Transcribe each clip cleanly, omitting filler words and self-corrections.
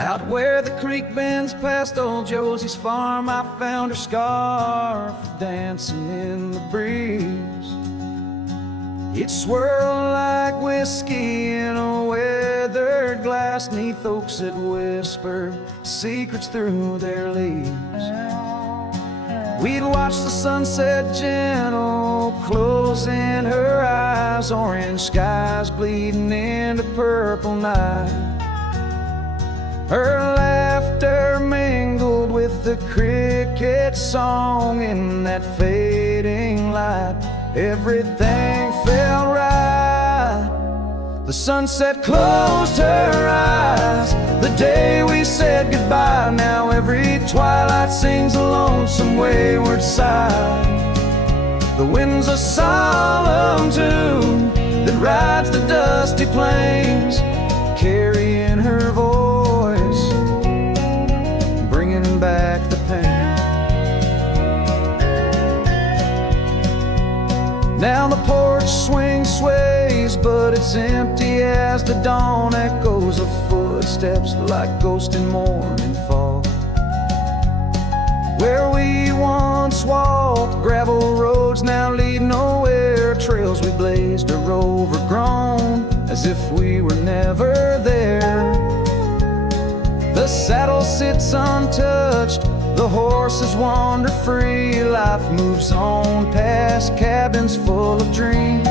Out where the creek bends past old Josie's farm, I found her scarf dancing in the breeze. It swirled like whiskey in a weathered glass, 'neath oaks that whisper secrets through their leaves. We'd watch the sunset gentle, closing her eyes, orange skies bleeding into purple night. Her laughter mingled with the cricket song in that fading light. Everything felt right. The sunset closed her eyes the day we said goodbye. Now every twilight sings a lonesome wayward sigh. The wind's a solemn tune that rides the dusty plains, carrying her voice, bringing back the pain. Now the porch swing sways, but it's empty as the dawn echoes of footsteps like ghosts in morning fog. Where we once walked, gravel roads now lead nowhere. Trails we blazed are overgrown, as if we were never there. The saddle sits untouched, the horses wander free. Life moves on past cabins full of dreams.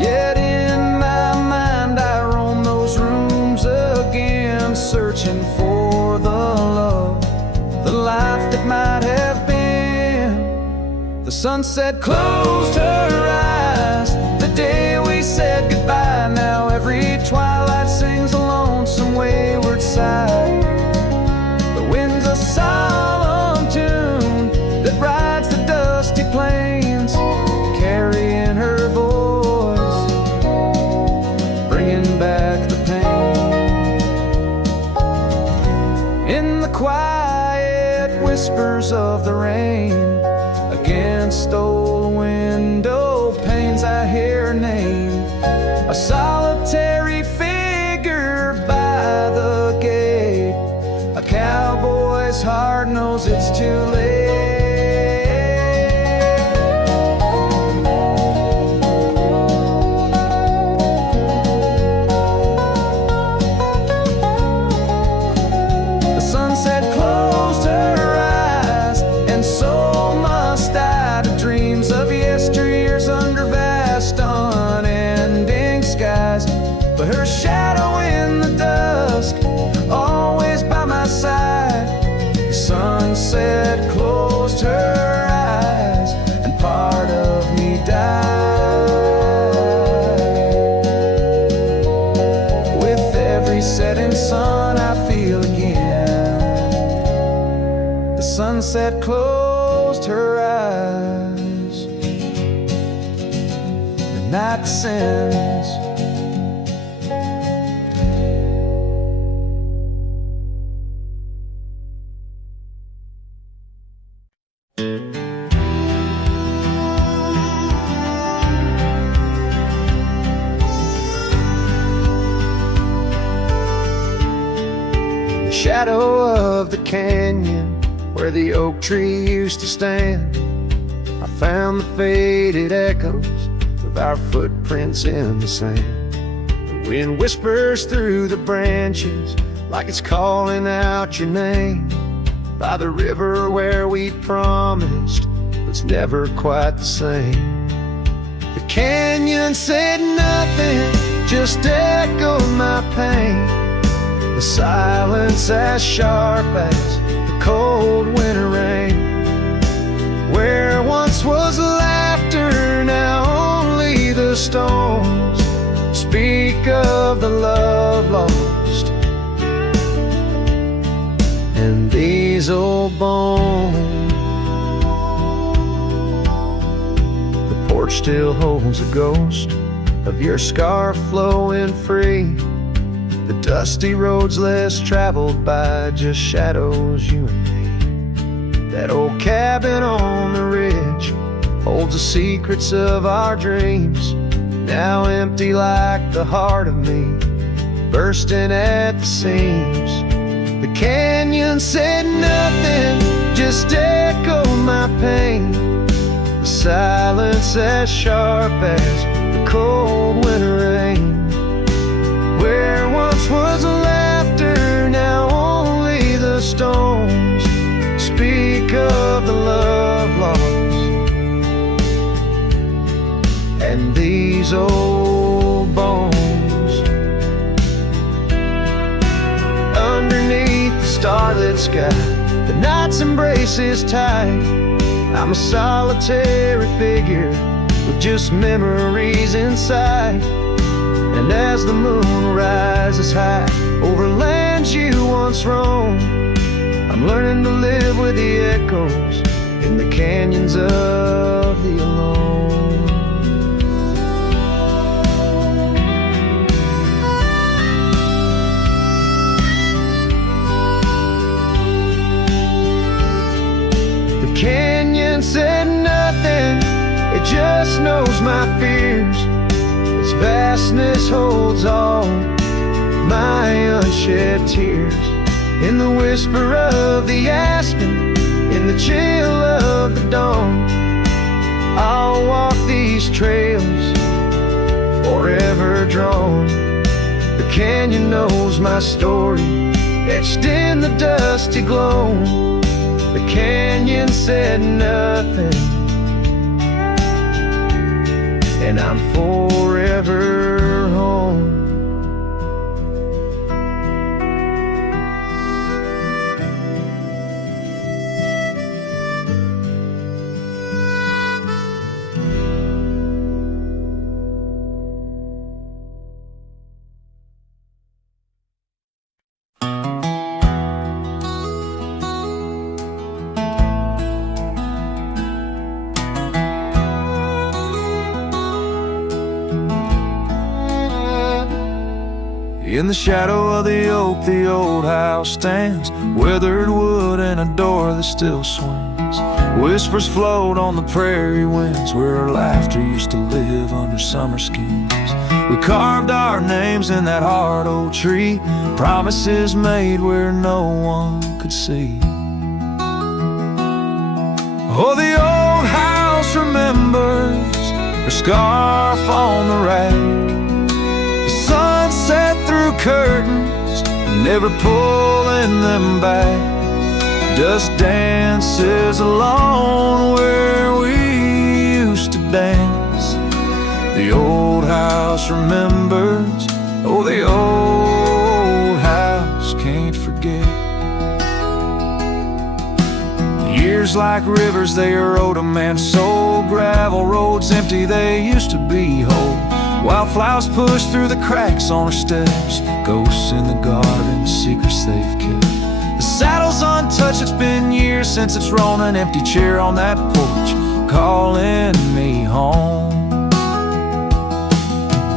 Yet in my mind I roam those rooms again, searching for the love, the life that might have been. The sunset closed her eyes the day we said goodbye. Now every twilight sings a lonesome wayward sigh. The wind's a solemn tune that rides the dusty plains, carrying her voice, bringing back the pain. In the quiet whispers of the rain, against old window panes I hear her name, a solitary figure by the gate. A cowboy's heart knows it's too late. The sunset closed her eyes, and so must I, to dreams of yesteryears under vast unending skies. But her shadow in the dusk, always by my side. The sunset closed her eyes, and part of me died. With every setting sun I feel again. The sunset closed her eyes. The night descends. Shadow of the canyon where the oak tree used to stand, I found the faded echoes of our footprints in the sand. The wind whispers through the branches like it's calling out your name. By the river where we promised, but it's never quite the same. The canyon said nothing, just echoed my pain. The silence as sharp as the cold winter rain. Where once was laughter, now only the storms speak of the love lost. And these old bones, the porch still holds a ghost of your scarf flowing free. The dusty roads less traveled by, just shadows, you and me. That old cabin on the ridge holds the secrets of our dreams, now empty like the heart of me. bursting at the seams. The canyon said nothing, just echoed my pain. The silence as sharp as the cold winter rain. Where once was laughter, now only the stones speak of the love lost. And these old bones, underneath the starlit sky, the night's embrace is tight. I'm a solitary figure with just memories inside. And as the moon rises high over lands you once roamed, I'm learning to live with the echoes in the canyons of the alone. The canyon said nothing, it just knows my fears. Its vastness holds all my unshed tears. In the whisper of the aspen, in the chill of the dawn, I'll walk these trails forever drawn. The canyon knows my story, etched in the dusty glow. The canyon said nothing, and I'm forever home. In the shadow of the oak, the old house stands, weathered wood and a door that still swings. Whispers float on the prairie winds, where our laughter used to live under summer skins. We carved our names in that hard old tree, promises made where no one could see. Oh, the old house remembers her scarf on the rack, sunset through curtains, never pulling them back. Dust dances alone where we used to dance. The old house remembers, oh, the old house can't forget. Years like rivers, they erode a man's soul. Gravel roads empty, they used to be whole. Wildflowers push through the cracks on her steps, ghosts in the garden, secrets they've kept. The saddle's untouched, it's been years since it's rolled an empty chair on that porch, calling me home.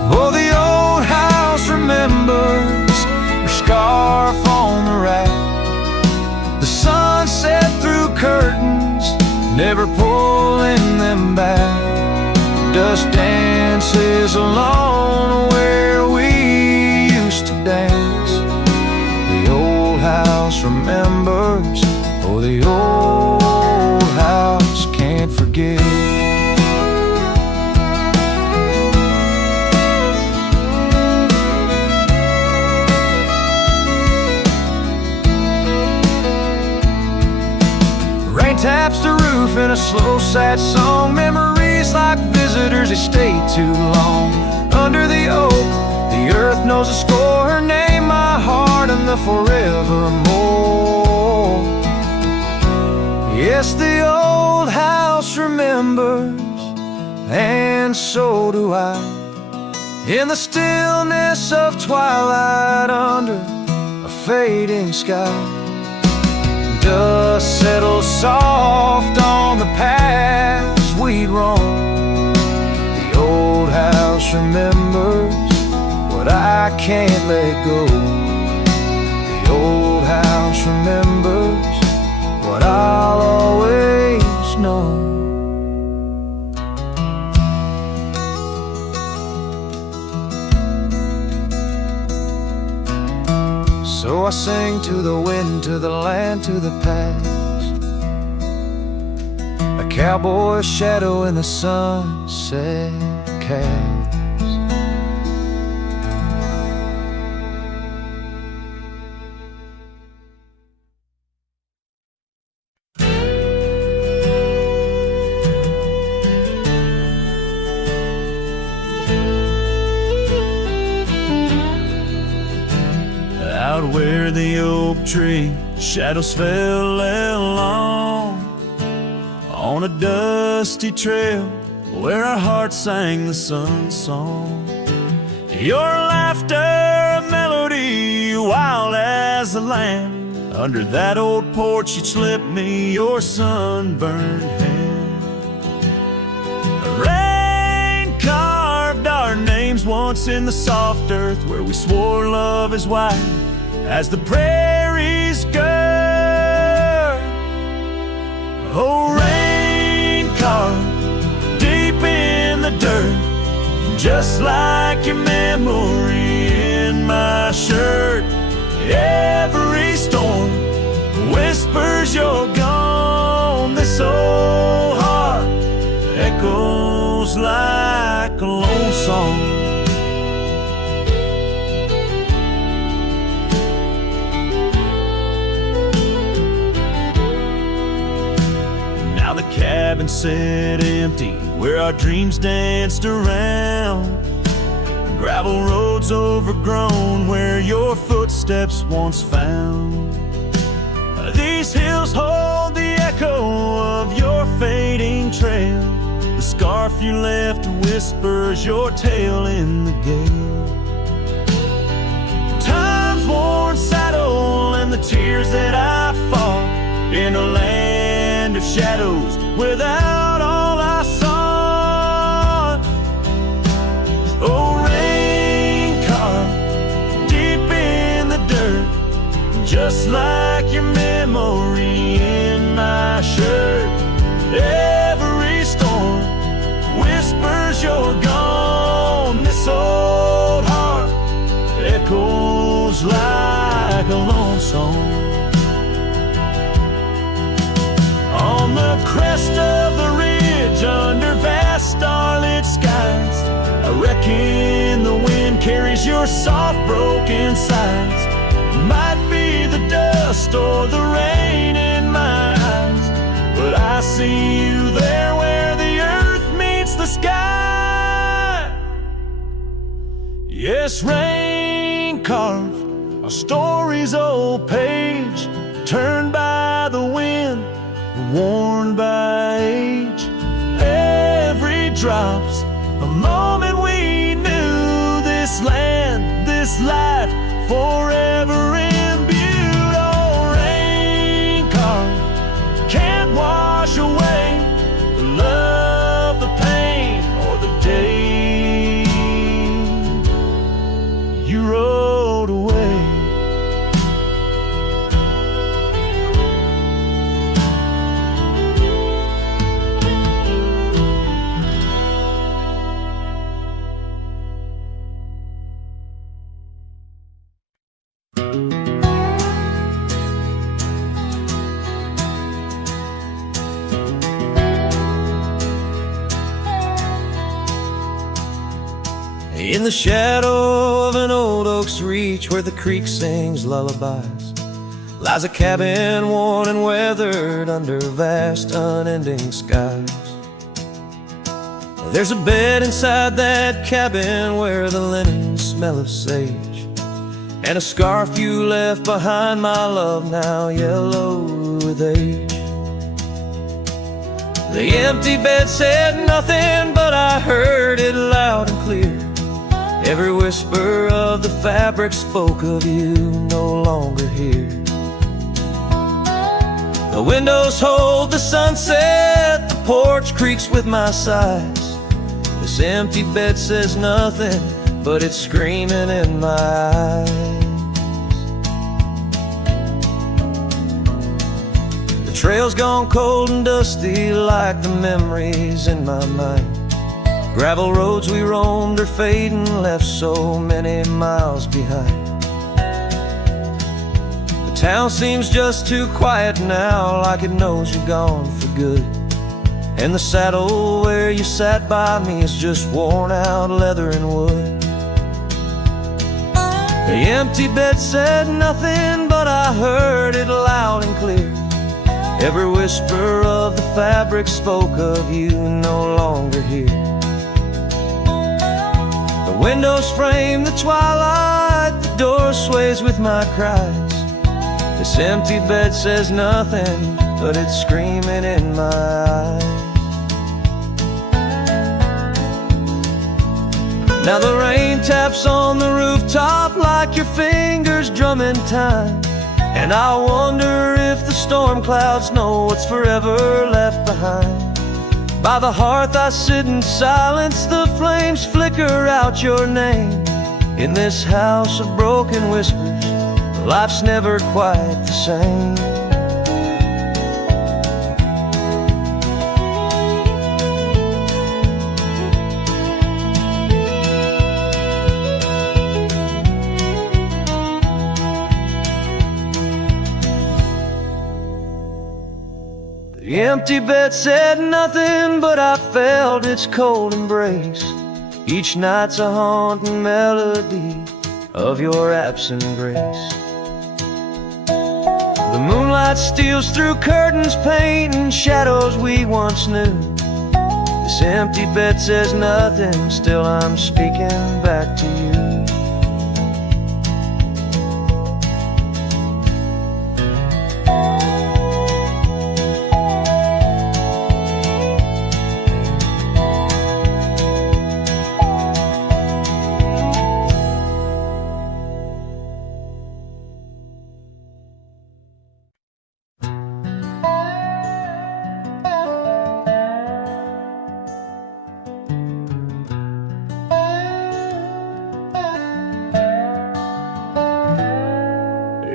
Oh, the old house remembers her scarf on the rack, the sunset through curtains, never pulling them back. Dust dances alone where we used to dance. The old house remembers, oh, the old house can't forget. Rain taps the roof in a slow, sad song. Memories like visitors, they stay too long. Under the oak, the earth knows a score. Her name, my heart, and the forevermore. Yes, the old house remembers, and so do I. In the stillness of twilight, under a fading sky, dust settles soft on the paths we'd roam. The old house remembers what I can't let go. The old house remembers what I'll always know. So I sing to the wind, to the land, to the past. A cowboy's shadow in the sunset cast. Out where the oak tree shadows fell along, on a dusty trail where our hearts sang the sun song. Your laughter a melody wild as the land. Under that old porch you'd slip me your sunburned hand. Rain carved our names once in the soft earth where we swore love is wide as the prairies gird. Oh, rain carved deep in the dirt, just like your memory in my shirt. Every storm whispers you're gone. This old heart echoes like a lone song. Cabin sat empty where our dreams danced around. Gravel roads overgrown where your footsteps once found. These hills hold the echo of your fading trail. The scarf you left whispers your tale in the gale. Time's worn saddle and the tears that I fought in a land of shadows without all I sought. Oh, rain carved deep in the dirt, just like your memory in my shirt. Every storm whispers you're gone. This old heart echoes like a lone song. On the crest of the ridge, under vast starlit skies, I reckon the wind carries your soft broken sighs. Might be the dust or the rain in my eyes, but I see you there where the earth meets the sky. Yes, rain carved our story's old page, turned by the wind, worn by age. Every drop's a moment we knew. This land, this life, forever imbued. Oh, rain carved can't wash away the love, the pain, or the day you rode away. In the shadow of an old oak's reach, where the creek sings lullabies, lies a cabin worn and weathered under vast unending skies. There's a bed inside that cabin where the linen smell of sage, and a scarf you left behind, my love, now yellow with age. The empty bed said nothing, but I heard it loud and clear. Every whisper of the fabric spoke of you no longer here. The windows hold the sunset, the porch creaks with my sighs. This empty bed says nothing, but it's screaming in my eyes. The trail's gone cold and dusty like the memories in my mind. Gravel roads we roamed are fading, left so many miles behind. town seems just too quiet now, like it knows you're gone for good. And the saddle where you sat by me is just worn out leather and wood. The empty bed said nothing, but I heard it loud and clear. Every whisper of the fabric spoke of you no longer here. The windows frame the twilight, the door sways with my cries. This empty bed says nothing, but it's screaming in my eyes. Now the rain taps on the rooftop like your fingers drumming time. And I wonder if the storm clouds know what's forever left behind. By the hearth I sit in silence, the flames flicker out your name. In this house of broken whispers, life's never quite the same. The empty bed said nothing, but I felt its cold embrace. Each night's a haunting melody of your absent grace. The moonlight steals through curtains, painting shadows we once knew. This empty bed says nothing, still I'm speaking back to you.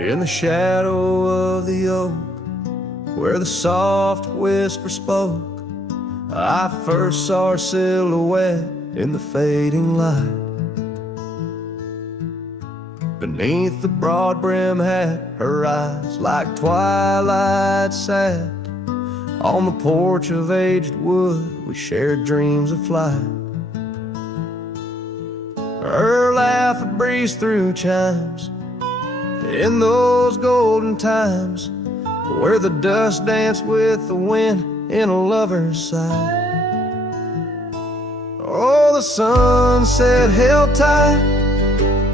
In the shadow of the oak, where the soft whisper spoke, I first saw her silhouette in the fading light. Beneath the broad brim hat, her eyes like twilight sat. On the porch of aged wood, we shared dreams of flight. Her laugh would breeze through chimes in those golden times, where the dust danced with the wind in a lover's sigh. Oh, the sunset held tight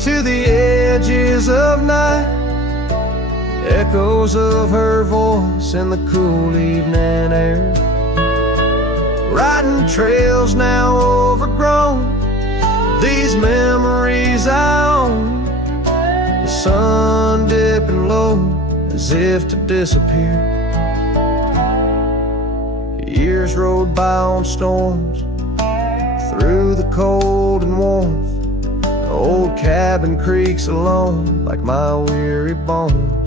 to the edges of night, echoes of her voice in the cool evening air. Riding trails now overgrown, these memories I own. The sun dipping low as if to disappear. Years rode by on storms, through the cold and warmth. The old cabin creaks alone like my weary bones.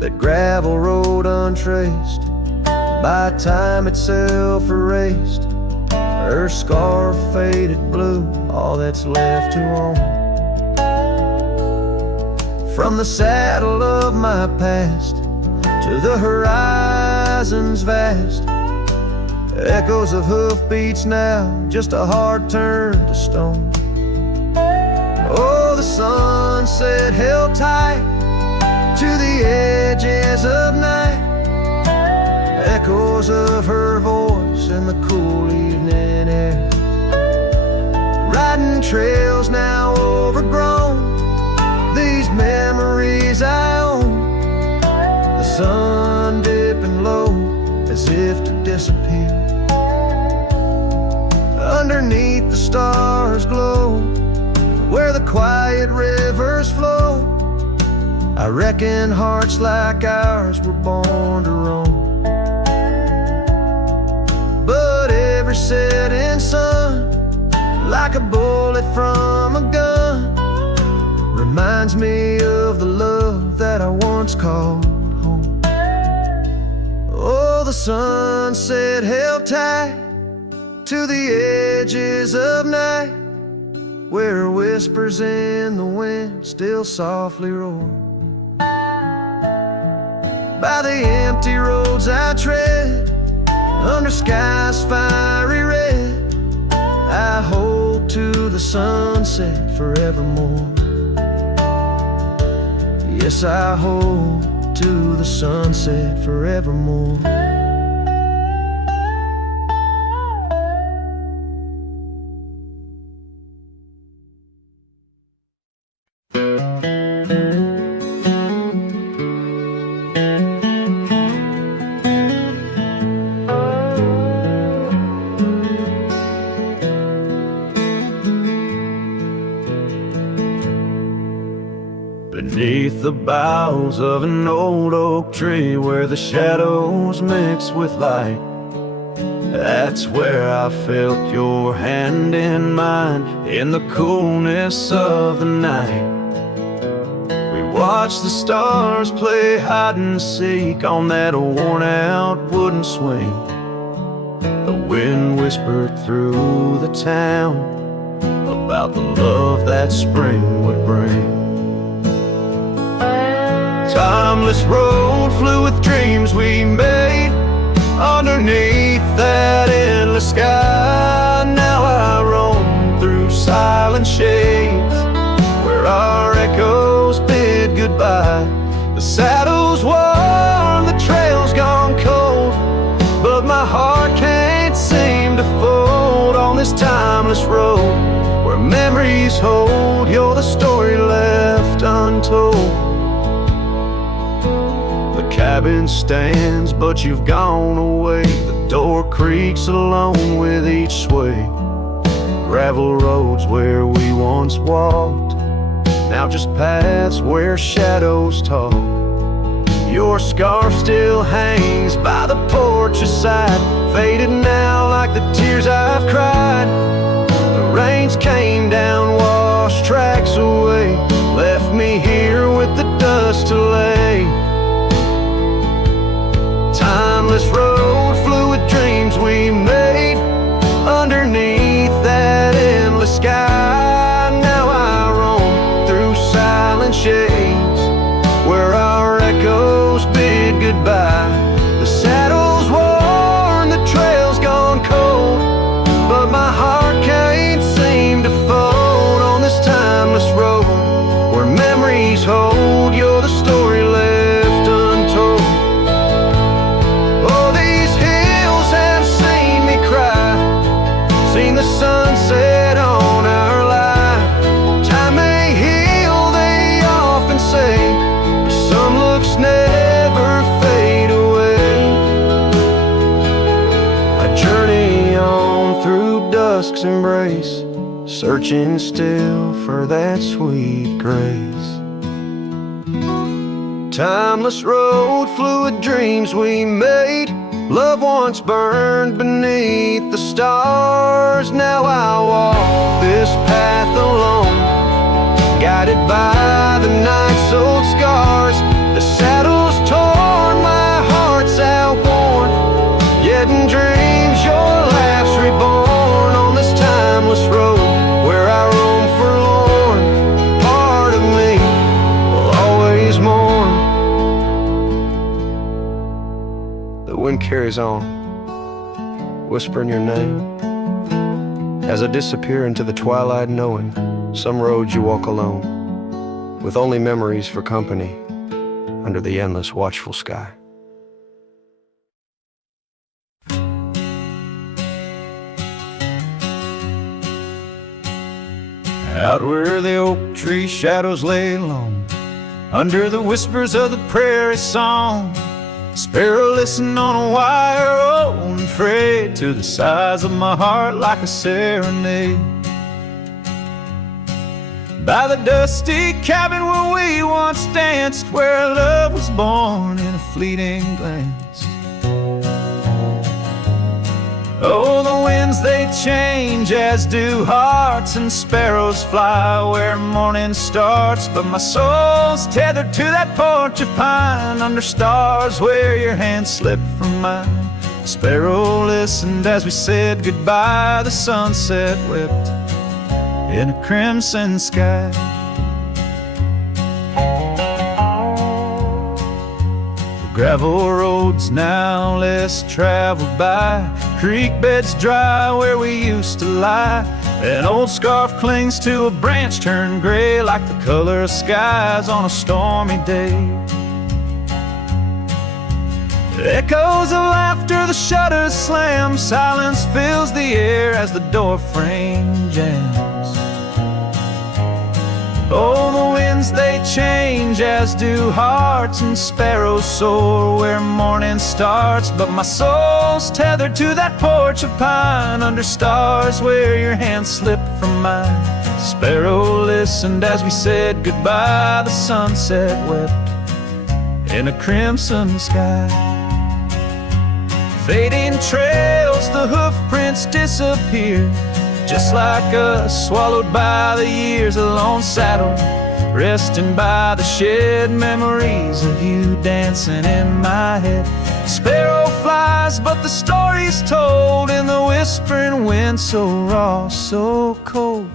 That gravel road untraced, by time itself erased. Her scarf faded blue, all that's left to own. From the saddle of my past to the horizons vast, echoes of hoofbeats now, just a heart turned to stone. Oh, the sunset held tight to the edges of night, echoes of her voice in the cool evening air. Riding trails now overgrown, these memories I own. The sun dipping low as if to disappear. Underneath the stars glow, where the quiet rivers flow. I reckon hearts like ours were born to roam. But every setting sun, like a bullet from a gun, reminds me of the love that I once called home. Oh, the sunset held tight to the edges of night, where whispers in the wind still softly roar. By the empty roads I tread, under skies fiery red, I hold to the sunset forevermore. Yes, I hold to the sunset forevermore. Beneath the boughs of an old oak tree, where the shadows mix with light, that's where I felt your hand in mine in the coolness of the night. We watched the stars play hide and seek on that worn out wooden swing. The wind whispered through the town about the love that spring would bring. Timeless road flew with dreams we made underneath that endless sky. Now I roam through silent shades where our echoes bid goodbye. The saddle's worn, the trail's gone cold, but my heart can't seem to fold on this timeless road where memories hold. You're the story left untold. The cabin stands, but you've gone away. The door creaks alone with each sway. Gravel roads where we once walked, now just paths where shadows talk. Your scarf still hangs by the porch aside, faded now like the tears I've cried. The rains came down, washed tracks away, left me here with the dust to lay. Timeless road flew with dreams we made underneath that endless sky. Now I roam through silent shades where our echoes bid goodbye. The saddle's worn, the trail's gone cold, but my heart can't seem to fold on this timeless road where memories hold. You're the story left untold. Seen the sunset on our line. Time may heal, they often say, but some looks never fade away. I journey on through dusk's embrace, searching still for that sweet grace. Timeless road flew with dreams we made. Love once burned beneath the stars. Now I walk this path alone, guided by the night's old scars. The saddle's torn, my heart's outworn, yet in dreams your laugh's reborn on this timeless road where I roam forlorn. Part of me will always mourn. The wind carries on, whispering your name as I disappear into the twilight, knowing some roads you walk alone, with only memories for company under the endless watchful sky. Out where the oak tree shadows lay long, under the whispers of the prairie song, sparrow listen on a wire, old and frayed, to the size of my heart like a serenade. By the dusty cabin where we once danced, where love was born in a fleeting glance. Oh, the winds they change, as do hearts, and sparrows fly where morning starts. But my soul's tethered to that porch of pine, under stars where your hand slipped from mine. The sparrow listened as we said goodbye. The sunset wept in a crimson sky. The gravel roads now less traveled by, creek beds dry where we used to lie. An old scarf clings to a branch turned gray, like the color of skies on a stormy day. Echoes of laughter, the shutters slam, silence fills the air as the door frame jams. Oh, the winds they change, as do hearts, and sparrows soar where morning starts. But my soul's tethered to that porch of pine, under stars where your hand slipped from mine. Sparrow listened as we said goodbye, the sunset wept in a crimson sky. Fading trails, the hoof prints disappear, just like us, swallowed by the years. A lone saddle, resting by the shed, memories of you dancing in my head. Sparrow flies, but the story's told in the whispering wind, so raw, so cold.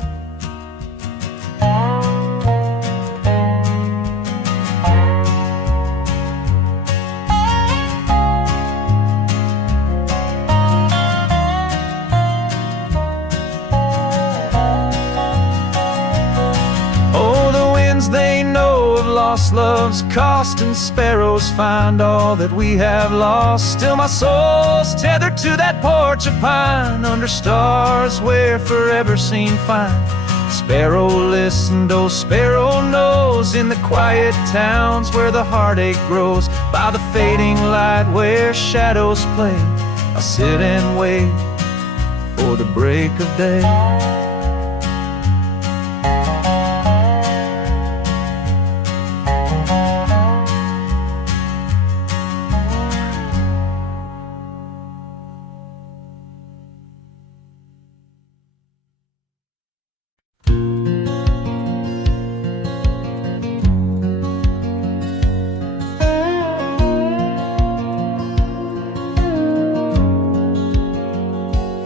They know of lost love's cost, and sparrows find all that we have lost. Still my soul's tethered to that porch of pine, under stars where forever seemed fine. Sparrow listened, oh sparrow knows, in the quiet towns where the heartache grows. By the fading light where shadows play, I'll sit and wait for the break of day.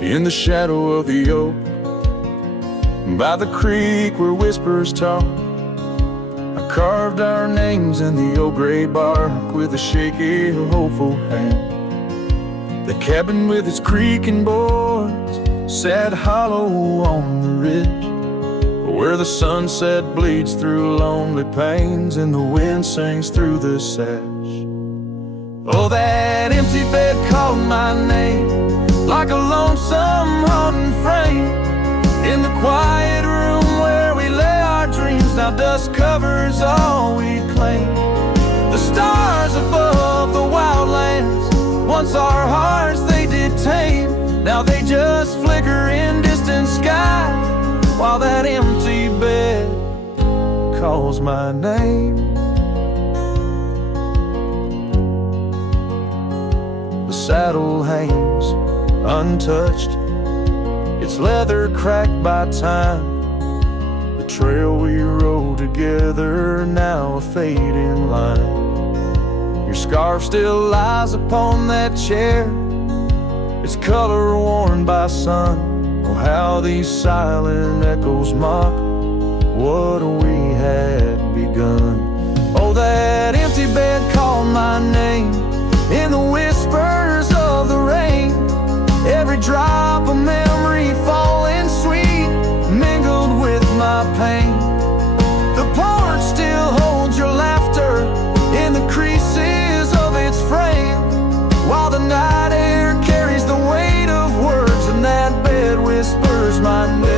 In the shadow of the oak, by the creek where whispers talk, I carved our names in the old gray bark with a shaky, hopeful hand. The cabin with its creaking boards sat hollow on the ridge, where the sunset bleeds through lonely panes and the wind sings through the sash. Oh, that empty bed called my name, like a lonesome haunting frame, in the quiet room where we lay our dreams. Now dust covers all we claim. The stars above the wildlands, once our hearts they did tame, now they just flicker in distant sky, while that empty bed calls my name. The saddle hangs untouched, its leather cracked by time. The trail we rode together, now a fading line. Your scarf still lies upon that chair, its color worn by sun. Oh, how these silent echoes mock what we had begun. Oh, that empty bed called my name, in the whispers of the rain. Every drop of memory falling sweet, mingled with my pain. The porch still holds your laughter in the creases of its frame, while the night air carries the weight of words, and that bed whispers my name.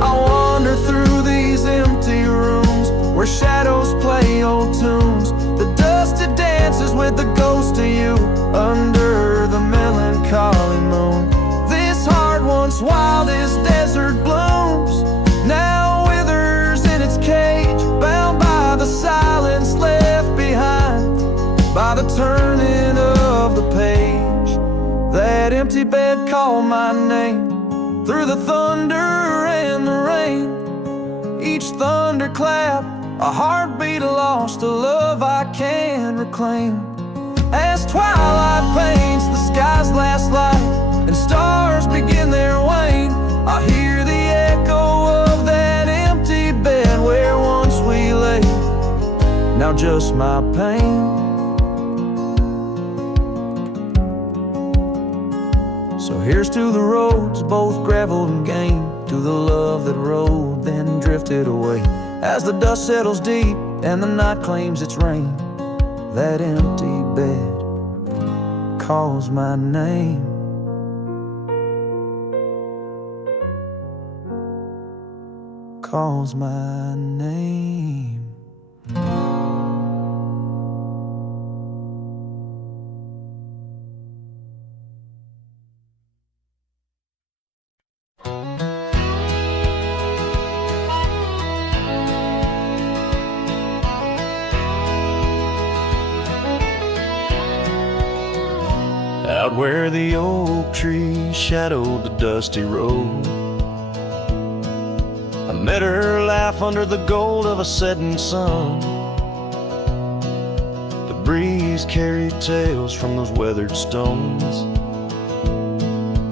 I wander through these empty rooms where shadows play old tunes. The dusted dances with the ghost of you under the melancholy moon. This heart once wild as desert blooms, now withers in its cage, bound by the silence left behind, by the turning of the page. That empty bed called my name, through the thunder and the rain. Each thunderclap, a heartbeat lost, a love I can reclaim. As twilight paints the sky's last light, and stars begin their wane, just my pain. So here's to the roads, both gravel and game, to the love that rode, then drifted away. As the dust settles deep and the night claims its reign, that empty bed calls my name. Calls my name. Out where the oak tree shadowed the dusty road, I met her laugh under the gold of a setting sun. The breeze carried tales from those weathered stones,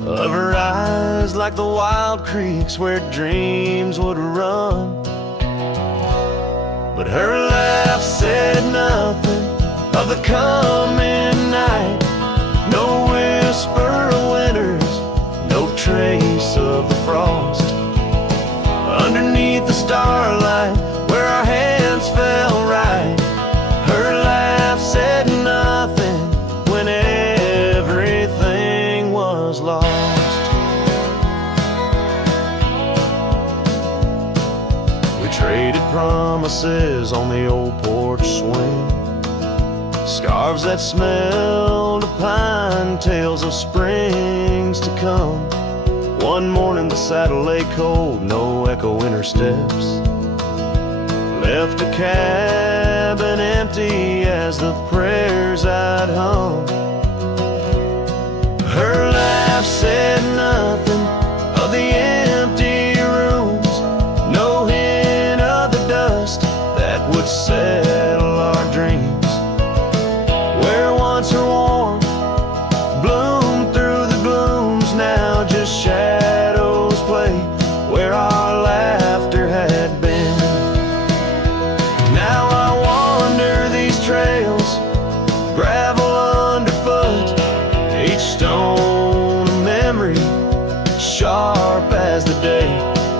of her eyes like the wild creeks where dreams would run. But her laugh said nothing of the coming night. No whisper of winters, no trace of the frost. Underneath the starlight, where our hands fell right, her laugh said nothing when everything was lost. We traded promises on the old porch swing, scarves that smelled of pine, tales of springs to come. One morning the saddle lay cold, no echo in her steps, left a cabin empty as the prayers I'd hung. Her laugh said nothing of the empty rooms, no hint of the dust that would settle our dreams. Where once her warmth bloomed through the glooms, now just shadows play where our laughter had been. Now I wander these trails, gravel underfoot, each stone a memory, sharp as the day.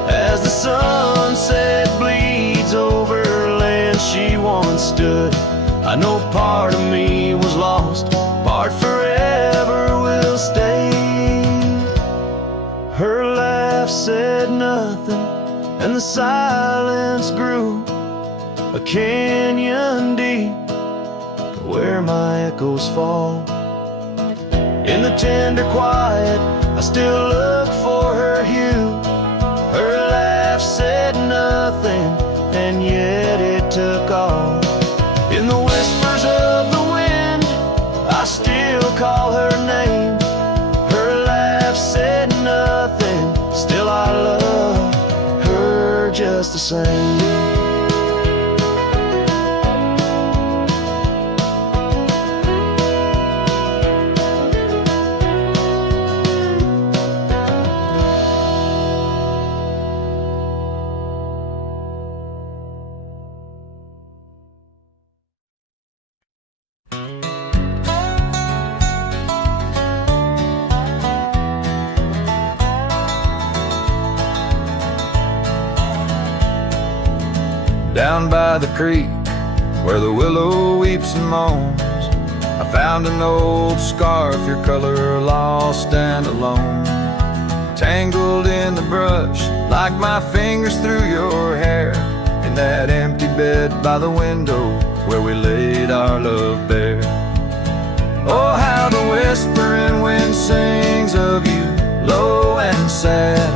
As the sunset bleeds over land she once stood, I know part of me was lost, part forever will stay. Her laugh said nothing, and the silence grew a canyon deep where my echoes fall. In the tender quiet, I still look for her hue. Her laugh said nothing, and yet it took all. In the whispers of the wind, I still call her name. Her laugh said nothing, still I love her just the same. Down by the creek, where the willow weeps and moans, I found an old scarf, your color lost and alone, tangled in the brush like my fingers through your hair, in that empty bed by the window where we laid our love bare. Oh, how the whispering wind sings of you, low and sad,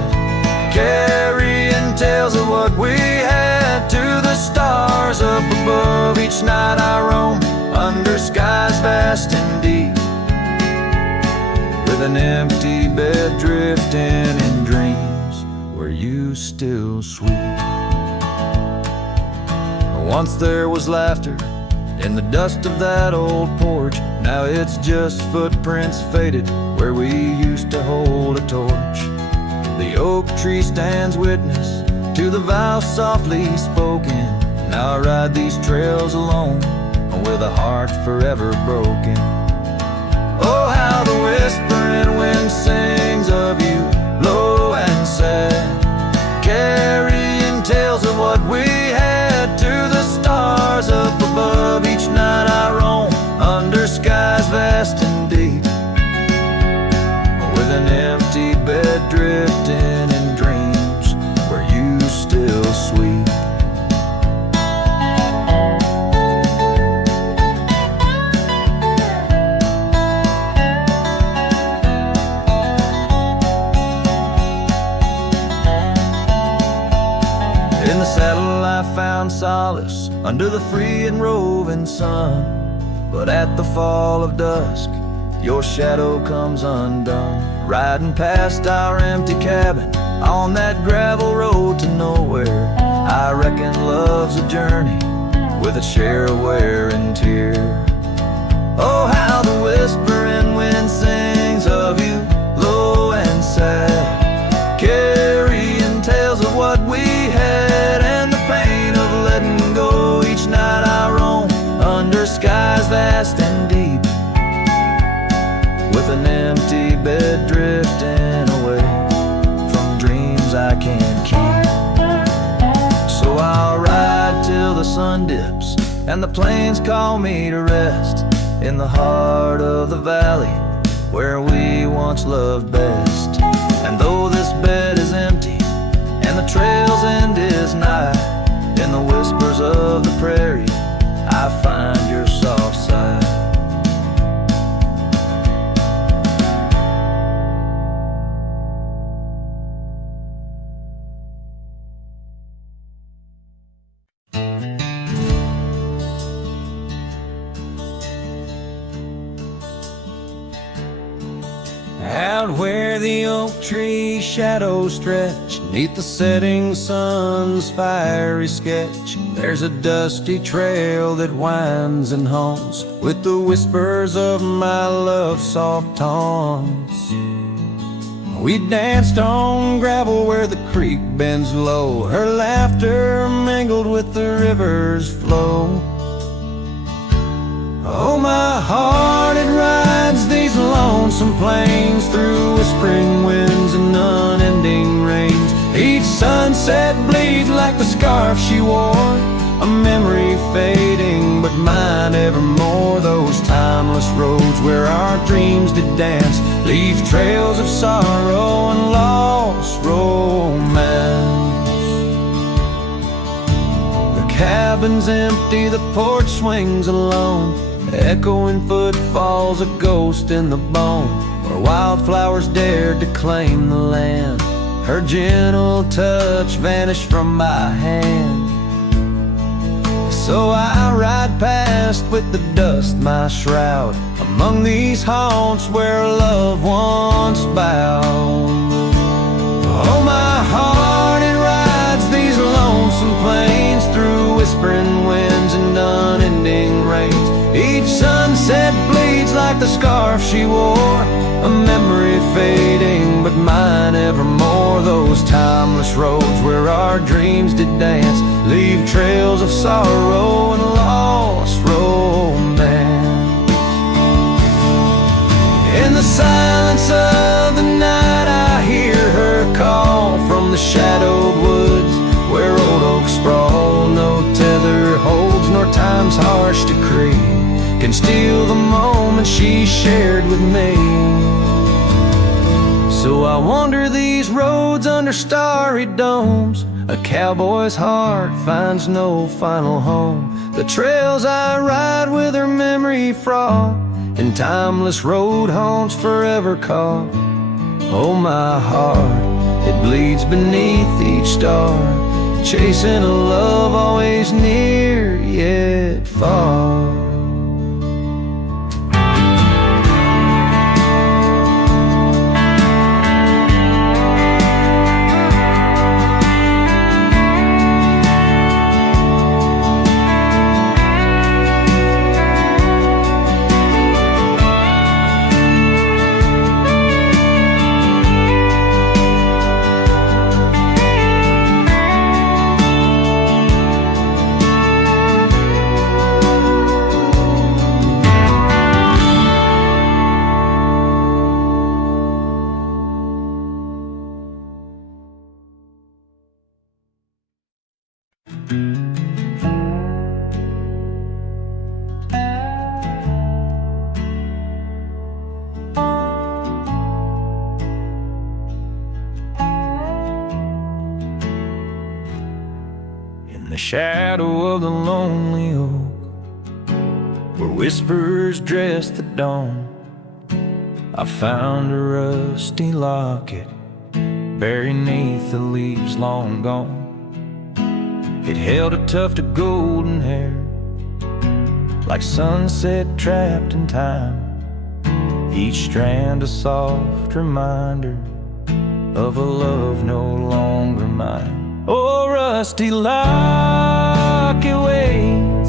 carrying tales of what we had to the stars up above. Each night I roam under skies vast and deep, with an empty bed drifting in dreams where you still sweep. Once there was laughter in the dust of that old porch, now it's just footprints faded where we used to hold a torch. The oak tree stands witness to the vow softly spoken, Now I ride these trails alone, with a heart forever broken. Oh, how the whispering wind sings of you, low and sad, carrying tales of what we had to the stars up above. Each night I roam under skies vast and deep, with an empty bed drifting in dreams where you still sweet. In the saddle I found solace under the free and roving sun, but at the fall of dusk your shadow comes undone. Riding past our empty cabin on that gravel road to nowhere, I reckon love's a journey with a share of wear and tear. Oh, how the whispering wind sings of you, low and sad, carrying tales of what we had and the pain of letting go. Each night I roam under skies vast and deep, with an empty bed drifting away from dreams I can't keep. So I'll ride till the sun dips and the plains call me to rest in the heart of the valley where we once loved best. And though this bed is empty and the trail's end is nigh, in the whispers of the prairie I find your soft side. Out where the oak tree shadows stretch neath the setting sun's fiery sketch, there's a dusty trail that winds and haunts with the whispers of my love's soft taunts. We danced on gravel where the creek bends low, her laughter mingled with the river's flow. Oh, my heart, it rides these lonesome plains through whispering winds and unending rains. Each sunset bleeds like the scarf she wore, a memory fading but mine evermore. Those timeless roads where our dreams did dance leave trails of sorrow and lost romance. The cabin's empty, the porch swings alone, echoing footfalls, a ghost in the bone, where wildflowers dared to claim the land. Her gentle touch vanished from my hand. So I ride past with the dust my shroud, among these haunts where love once bowed. Oh, my heart, it rides these lonesome plains through whispering winds and unending rains. Each sunset bleeds like the scarf she wore, a memory fading but mine evermore. Those timeless roads where our dreams did dance leave trails of sorrow and lost romance. In the silence of the night I hear her call from the shadowed woods where old oaks sprawl. No tether holds nor time's harsh decree can steal the moment she shared with me. So I wander these roads under starry domes, a cowboy's heart finds no final home. The trails I ride with her memory fraught, and timeless road haunts forever caught. Oh, my heart, it bleeds beneath each star, chasing a love always near yet far. the shadow of the lonely oak, where whispers dress the dawn, I found a rusty locket buried neath the leaves long gone. It held a tuft of golden hair, like sunset trapped in time, each strand a soft reminder of a love no longer mine. Oh, rusty locket waits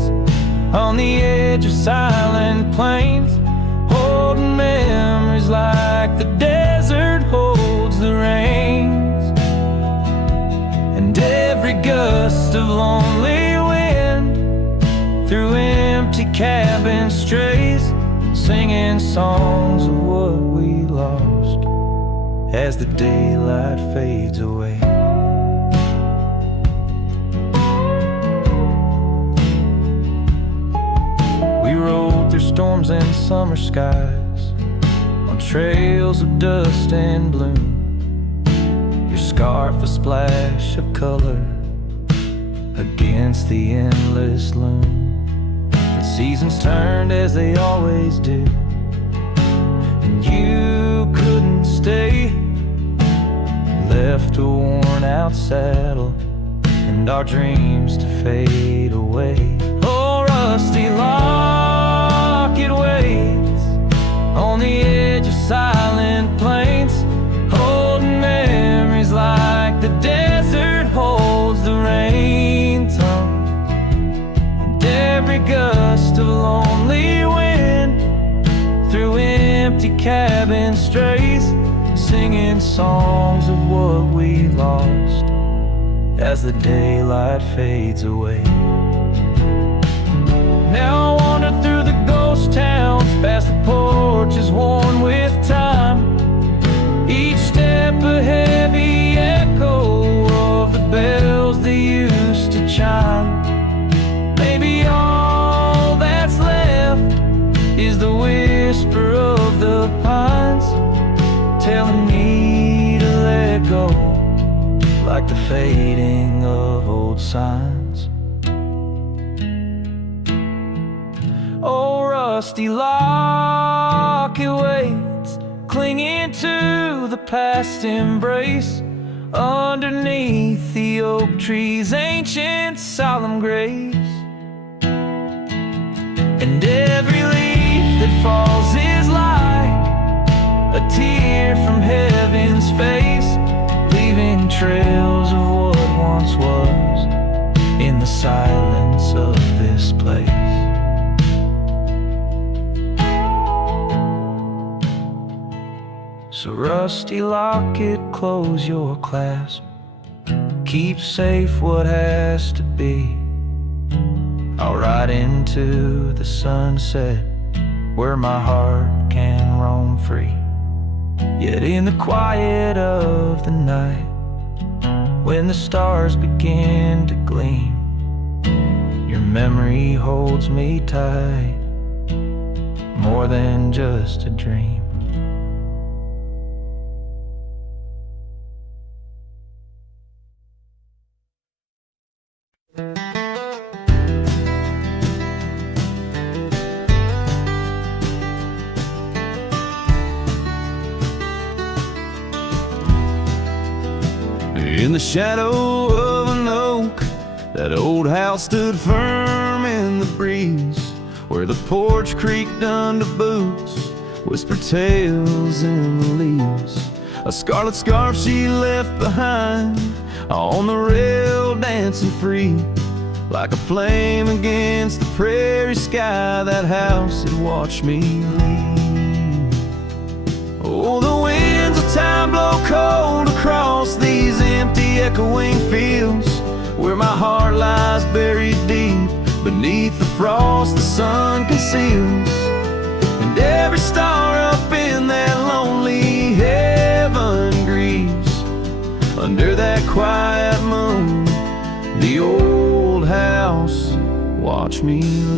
on the edge of silent plains, holding memories like the desert holds the rains. And every gust of lonely wind through empty cabin strays, singing songs of what we lost as the daylight fades away. We rode through storms and summer skies on trails of dust and bloom, your scarf a splash of color against the endless loom. The seasons turned as they always do, and you couldn't stay. Left a worn out saddle and our dreams to fade away. Oh, rusty locket waits on the edge of silent plains, holding memories like the desert holds the rain tongue. And every gust of lonely wind through empty cabin strays, singing songs of what we lost as the daylight fades away. Now I wander through the ghost towns, past the porches worn with time, each step a heavy echo of the bells they used to chime. Maybe all that's left is the whisper of the pines, telling me to let go, like the fading of old signs. Oh, rusty locket waits, clinging to the past embrace, underneath the oak tree's ancient solemn grace. And every leaf that falls is like a tear from heaven's face, leaving trails of what once was in the silence of this place. So rusty locket, close your clasp, keep safe what has to be. I'll ride into the sunset where my heart can roam free. Yet in the quiet of the night, when the stars begin to gleam, your memory holds me tight, more than just a dream. In the shadow of an oak, that old house stood firm in the breeze, where the porch creaked under boots, whispered tales in the leaves. A scarlet scarf she left behind on the rail, dancing free, like a flame against the prairie sky. That house had watched me leave. Oh, the winds of time blow cold across these empty echoing fields, where my heart lies buried deep beneath the frost the sun conceals. And every star up in that lonely heaven grieves under that quiet moon. The old house watched me leave.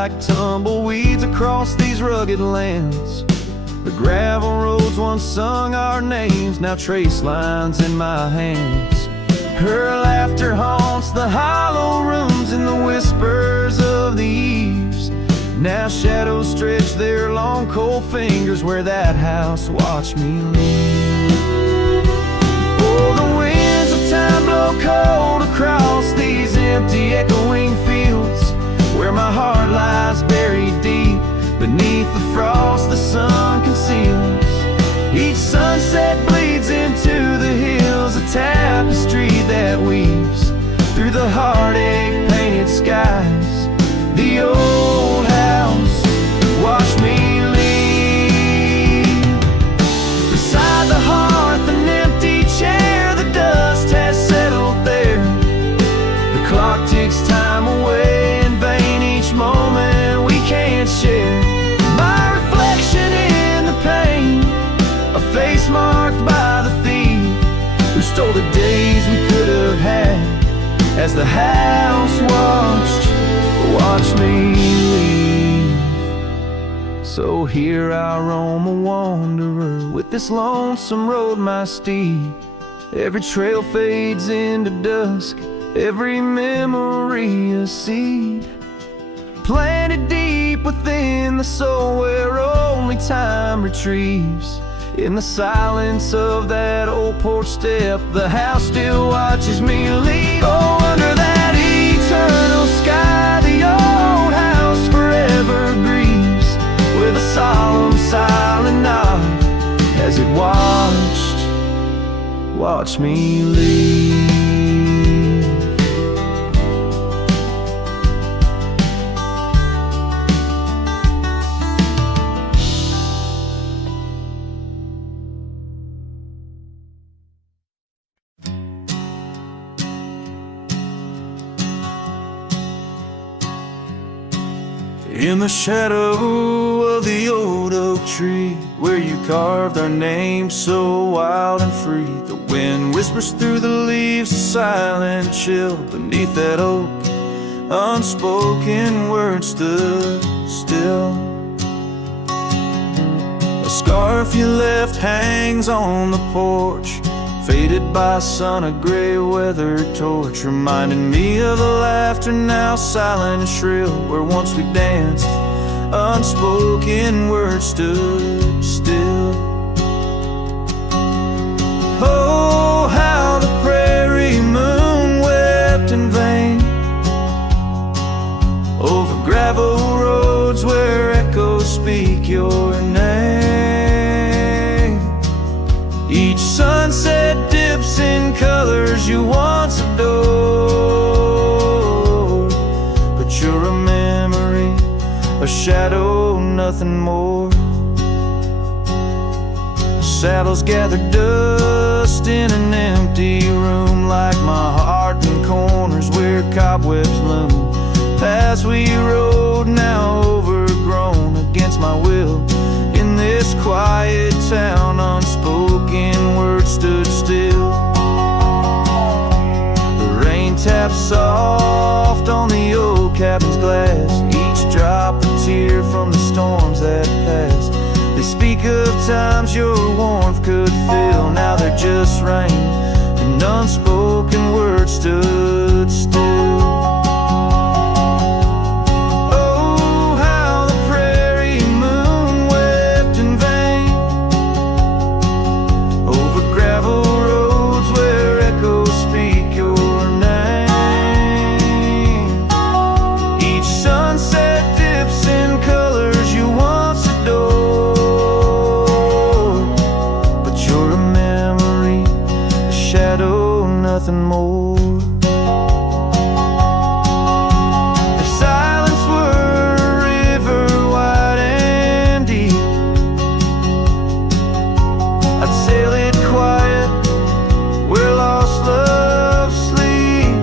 like tumbleweeds across these rugged lands. The gravel roads once sung our names, now trace lines in my hands. Her laughter haunts the hollow rooms and the whispers of the eaves. Now shadows stretch their long cold fingers where that house watched me leave. Oh, the winds of time blow cold across these empty echoing fields, where my heart lies buried deep beneath the frost the sun conceals. Each sunset bleeds into the hills, a tapestry that weaves through the heartache painted skies. The old house watched me leave. Beside the hearth, an empty chair, the dust has settled there. The clock ticks time away in vain, each moment we can't share. My reflection in the pain, a face marked by the thief who stole the days we could have had, as the house watched me leave. So here I roam a wanderer, with this lonesome road my steed. Every trail fades into dusk, every memory a seed planted deep within the soul, where only time retrieves. In the silence of that old porch step, the house still watches me leave. Oh, under that eternal sky, the old house forever grieves, with a solemn silent nod as it watched me leave. In the shadow of the old oak tree, where you carved our names so wild and free, the wind whispers through the leaves, a silent chill beneath that oak. Unspoken words stood still. A scarf you left hangs on the porch, faded by sun, a gray weathered torch, reminding me of the laughter now silent and shrill, where once we danced. Unspoken words stood still. Oh, how the prairie moon wept in vain over gravel roads where echoes speak your name. Each sunset dips in colors you once adored, but you're a memory, a shadow, nothing more. Saddles gather dust in an empty room, like my heart in corners where cobwebs loom. Paths we rode now overgrown against my will. In this quiet town, unspoken words stood still. The rain taps soft on the old cabin's glass, each drop a tear from the storms that passed. They speak of times your warmth could fill, now they're just rain, and unspoken words stood still. Nothing more. If silence were a river wide and deep, I'd sail it quiet where lost love sleep.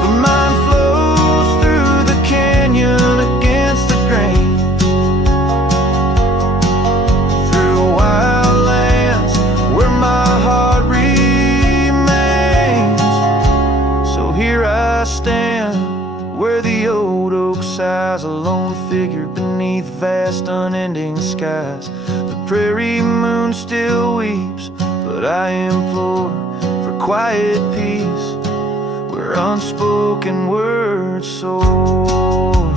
But mine flows through the canyon against the grain, through wild lands where my heart lone figure beneath vast unending skies. The prairie moon still weeps, but I implore for quiet peace where unspoken words soar.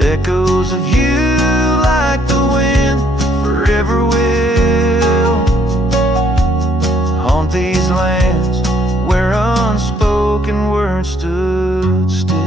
Echoes of you like the wind forever will haunt these lands where unspoken words stood still.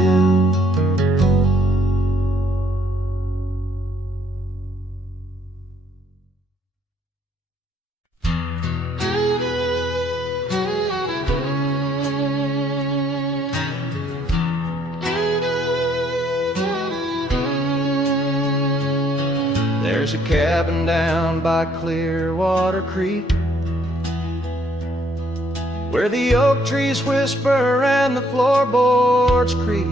There's a cabin down by Clearwater Creek where the oak trees whisper and the floorboards creak.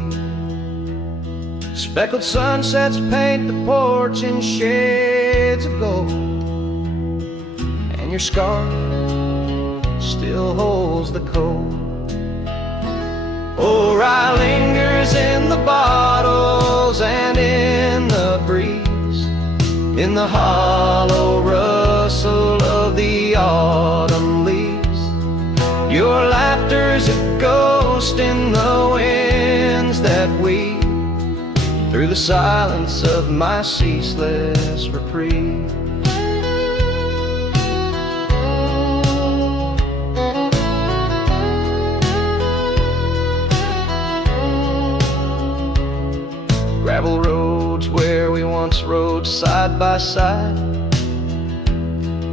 Speckled sunsets paint the porch in shades of gold, and your scarf still holds the cold. Oh, rye lingers in the bottles and in the breeze, in the hollow rustle of the autumn leaves. Your laughter's a ghost in the winds that weave through the silence of my ceaseless reprieve. Gravel roads where we once rode side by side,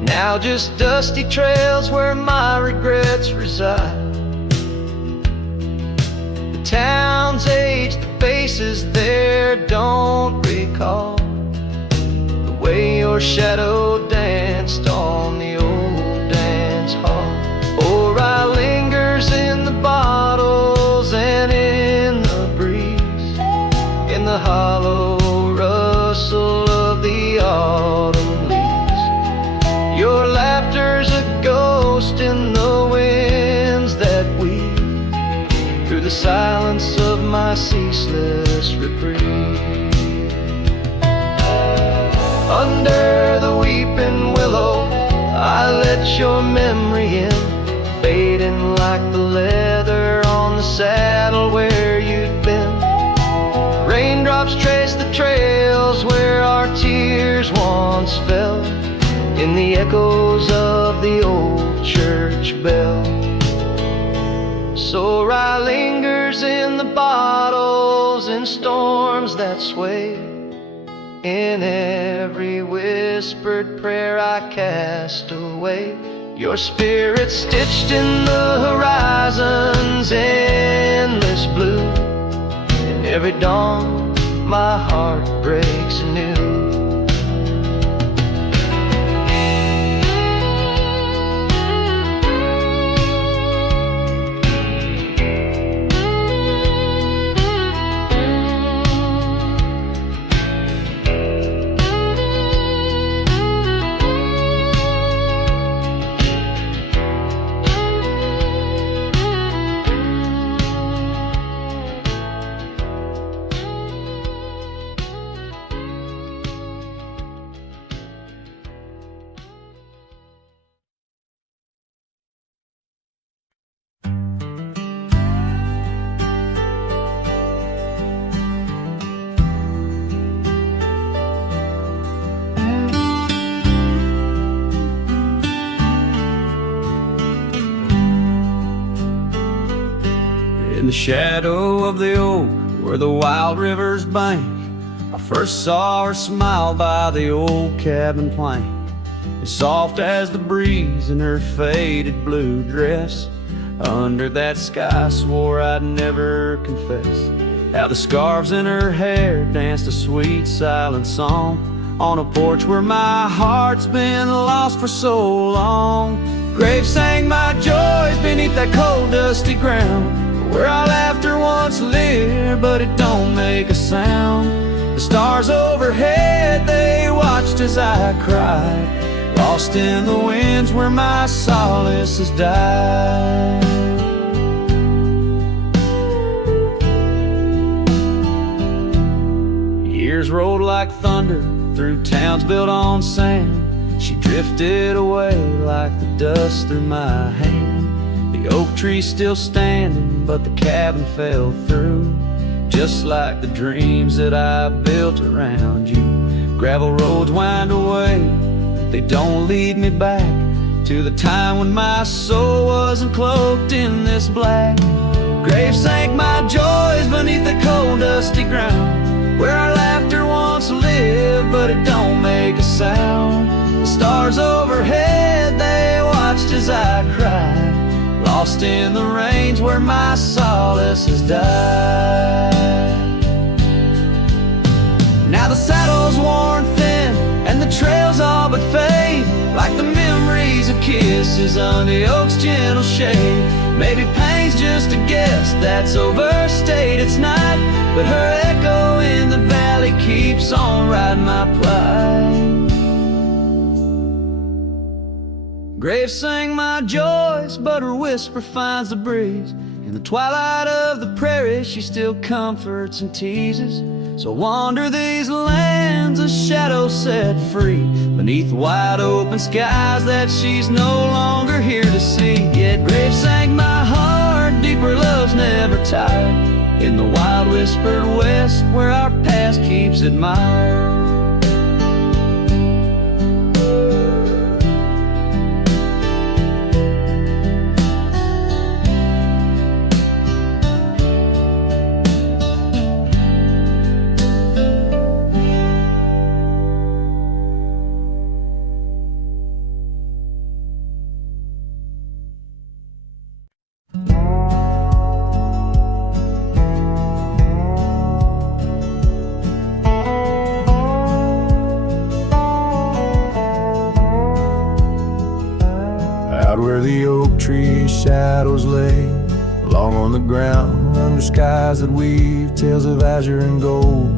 now just dusty trails where my regrets reside. The town's age, the faces there don't recall the way your shadow danced on the old dance hall. Or I lingers in the bottles and in the breeze, in the hollow rustle of the autumn leaves. Your laughter's a ghost in the winds that weave through the silence of my ceaseless reprieve. Under the weeping willow, I let your memory in, fading like the leather on the saddle where you'd been. Raindrops trace the trails where our tears once fell, in the echoes of the old church bell. So rye lingers in the bottles, in storms that sway, in every whispered prayer I cast away. Your spirit stitched in the horizon's endless blue. In every dawn my heart breaks anew. In the shadow of the oak where the wild rivers bank, I first saw her smile by the old cabin plank. As soft as the breeze in her faded blue dress, under that sky I swore I'd never confess how the scarves in her hair danced a sweet silent song on a porch where my heart's been lost for so long. Graves sang my joys beneath that cold dusty ground, where our laughter once lived, but it don't make a sound. The stars overhead, they watched as I cried, lost in the winds where my solace has died. Years rolled like thunder through towns built on sand. She drifted away like the dust through my hand. The oak tree's still standing, but the cabin fell through, just like the dreams that I built around you. Gravel roads wind away, but they don't lead me back to the time when my soul wasn't cloaked in this black. Grave sank my joys beneath the cold dusty ground, where our laughter once lived, but it don't make a sound. The stars overhead, they watched as I cried, lost in the range where my solace has died. Now the saddle's worn thin and the trails all but fade, like the memories of kisses under the oak's gentle shade. Maybe pain's just a guess that's overstayed, it's not, but her echo in the valley keeps on riding my plight. Grave sang my joys, but her whisper finds the breeze. In the twilight of the prairie, she still comforts and teases. So wander these lands, a shadow set free, beneath wide open skies that she's no longer here to see. Yet grave sang my heart, deep where love's never tired, in the wild whispered west where our past keeps admired. Out where the oak tree shadows lay, long on the ground, under skies that weave tales of azure and gold.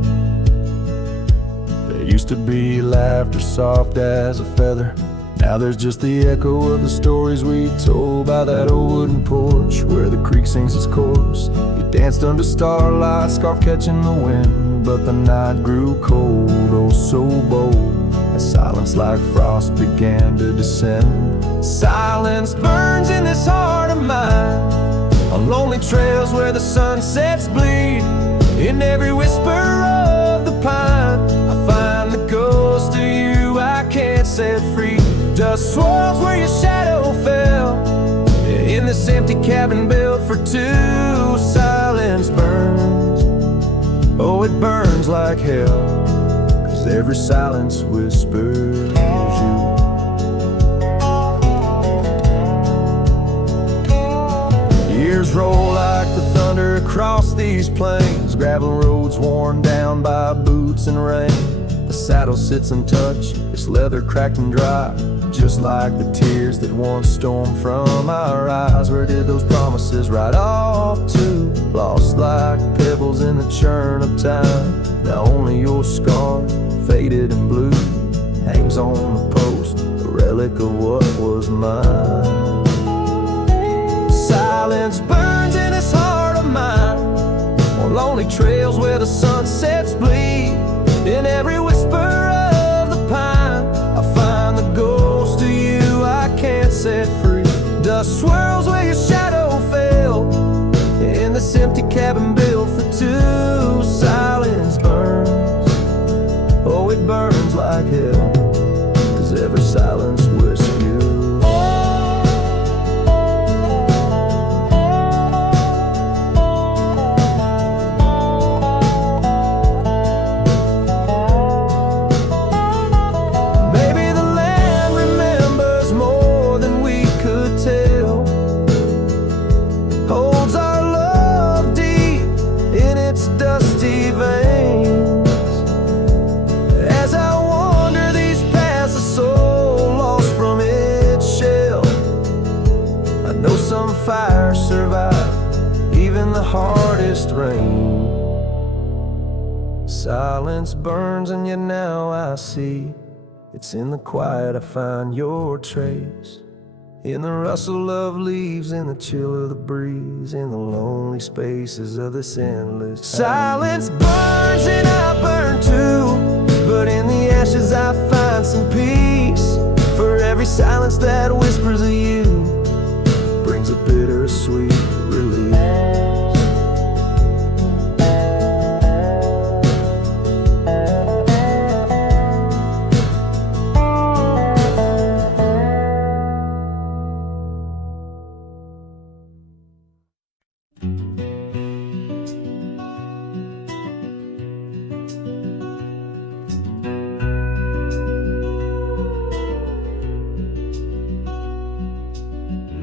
There used to be laughter soft as a feather, now there's just the echo of the stories we told by that old wooden porch where the creek sings its chorus. You danced under starlight, scarf catching the wind, but the night grew cold, oh so bold, as silence like frost began to descend. Silence burns in this heart of mine, on lonely trails where the sunsets bleed. In every whisper of the pine, I find the ghost of you I can't set free. Dust swirls where your shadow fell, in this empty cabin built for two. Silence burns, oh it burns like hell, 'cause every silence whispers you. Years roll like the thunder across these plains, gravel roads worn down by boots and rain. The saddle sits untouched, its leather cracked and dry, just like the tears that once stormed from our eyes. Where did those promises ride off to? Lost like pebbles in the churn of time. Now only your scar, faded and blue, hangs on the post, a relic of what was mine. Silence burns in this heart of mine, on lonely trails where the sunsets bleed. In every whisper of the pine, I find the ghost of you I can't set free. Dust swirls where your shadow fell, in this empty cabin built for two. Silence burns, oh it burns like hell, 'cause every silence whispers you. Fire survive even the hardest rain. Silence burns and yet now I see, it's in the quiet I find your trace. In the rustle of leaves, in the chill of the breeze, in the lonely spaces of this endless silence burns and I burn too, but in the ashes I find some peace. For every silence that whispers of you brings a bittersweet release.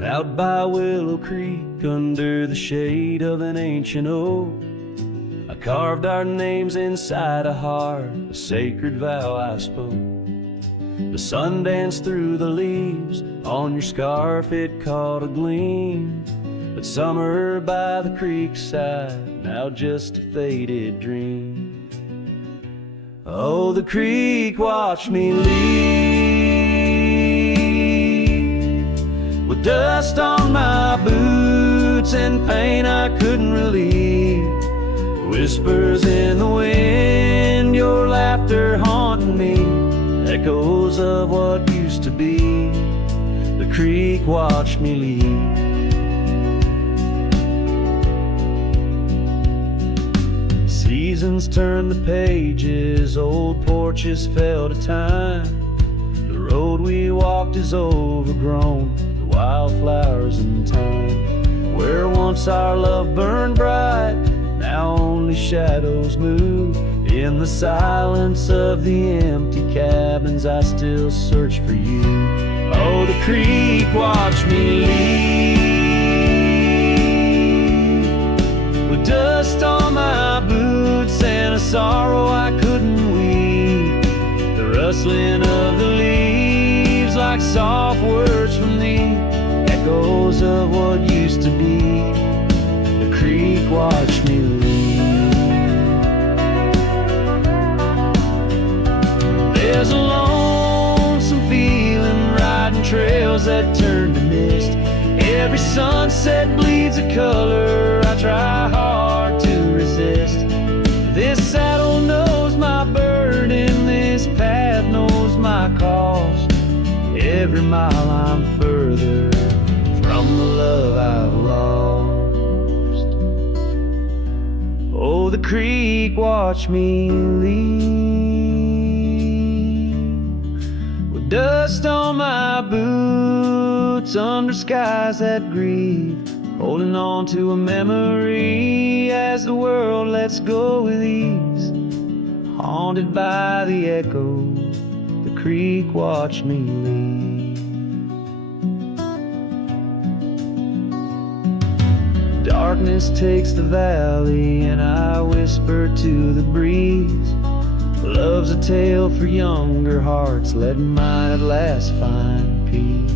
Out by Willow Creek, under the shade of an ancient oak, I carved our names inside a heart, a sacred vow I spoke. The sun danced through the leaves, on your scarf it caught a gleam. But summer by the creek side, now just a faded dream. Oh, the creek watched me leave, with dust on my boots and pain I couldn't relieve. Whispers in the wind, your laughter haunting me, echoes of what used to be. The creek watched me leave. Seasons turned the pages, old porches fell to time. The road we walked is overgrown, the wildflowers in time. Where once our love burned bright, now only shadows move. In the silence of the empty cabins, I still search for you. Oh, the creek watched me leave, with dust on my boots and a sorrow I couldn't weep. The rustling of the leaves like soft words from thee, echoes of what used to be. The creek watched me leave. There's a lonesome feeling riding trails that turn to mist. Every sunset bleeds a color I try hard to resist. This saddle knows my burden, this path knows my cost. Every mile I'm further from the love I've lost. Oh, the creek watched me leave, with dust on my boots, under skies that grieve, holding on to a memory as the world lets go with ease. Haunted by the echoes, the creek watched me leave. Darkness takes the valley and I whisper to the breeze. Love's a tale for younger hearts, let mine at last find peace.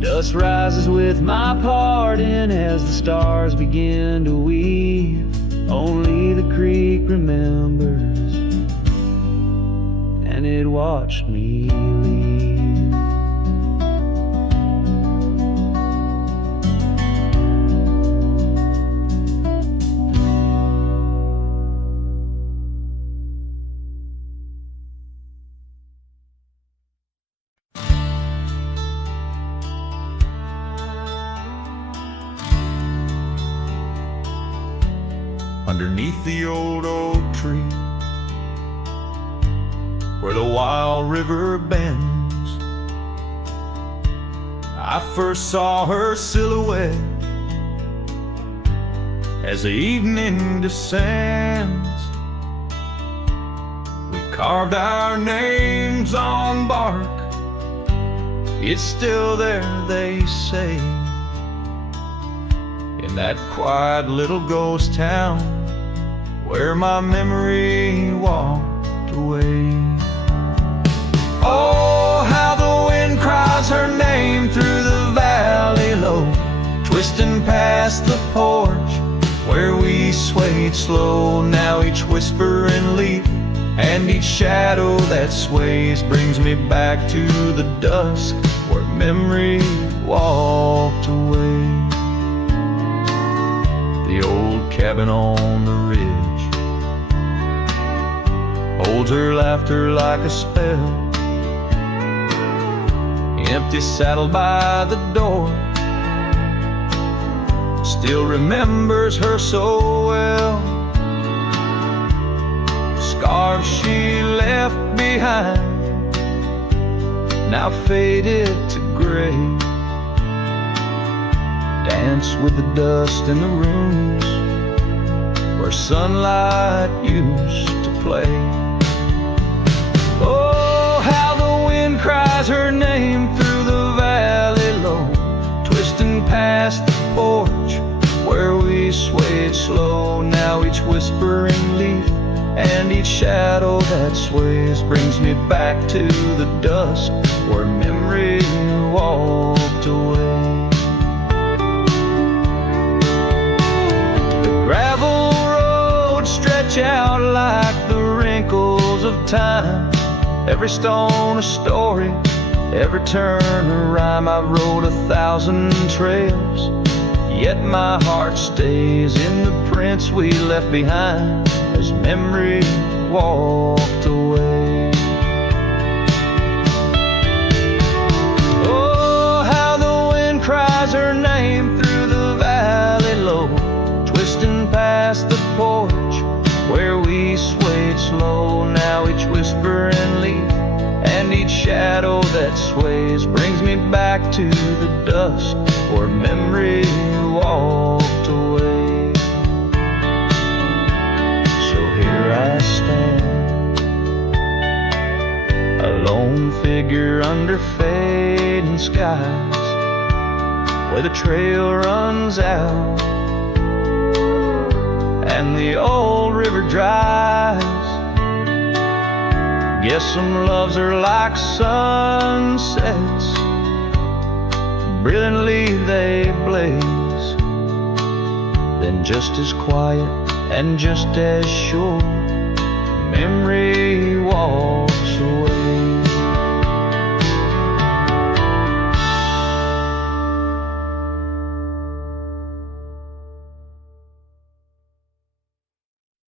Dust rises with my pardon as the stars begin to weave. Only the creek remembers, and it watched me leave. Underneath the old oak tree, where the wild river bends, I first saw her silhouette as the evening descends. We carved our names on bark, it's still there, they say, in that quiet little ghost town where my memory walked away. Oh, how the wind cries her name through the valley low, twisting past the porch where we swayed slow. Now each whisper and leaf and each shadow that sways brings me back to the dusk where memory walked away. The old cabin on the ridge holds her laughter like a spell. Empty saddle by the door still remembers her so well. Scarves she left behind now faded to gray, dance with the dust in the rooms where sunlight used to play. Oh, how the wind cries her name through the valley low, twisting past the porch where we swayed slow. Now each whispering leaf and each shadow that sways brings me back to the dusk where memory walked away. The gravel roads stretch out like the wrinkles of time, every stone a story, every turn a rhyme. I've rode 1,000 trails, yet my heart stays in the prints we left behind as memory walked away. Oh, how the wind cries her name through the valley low, twisting past the porch where we swayed slow. Now each whispering leaf and each shadow that sways brings me back to the dusk where memory walked away. Here I stand, a lone figure under fading skies, where the trail runs out and the old river dries. Guess some loves are like sunsets, brilliantly they blaze, then just as quiet and just as sure, memory walks away.